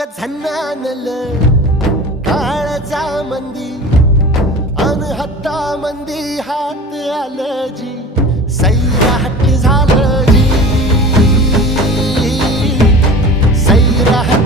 ग झन्नानल काळजा मंदी अन हत्ता मंदी हात आलं जी सैराट झालं जी सैराट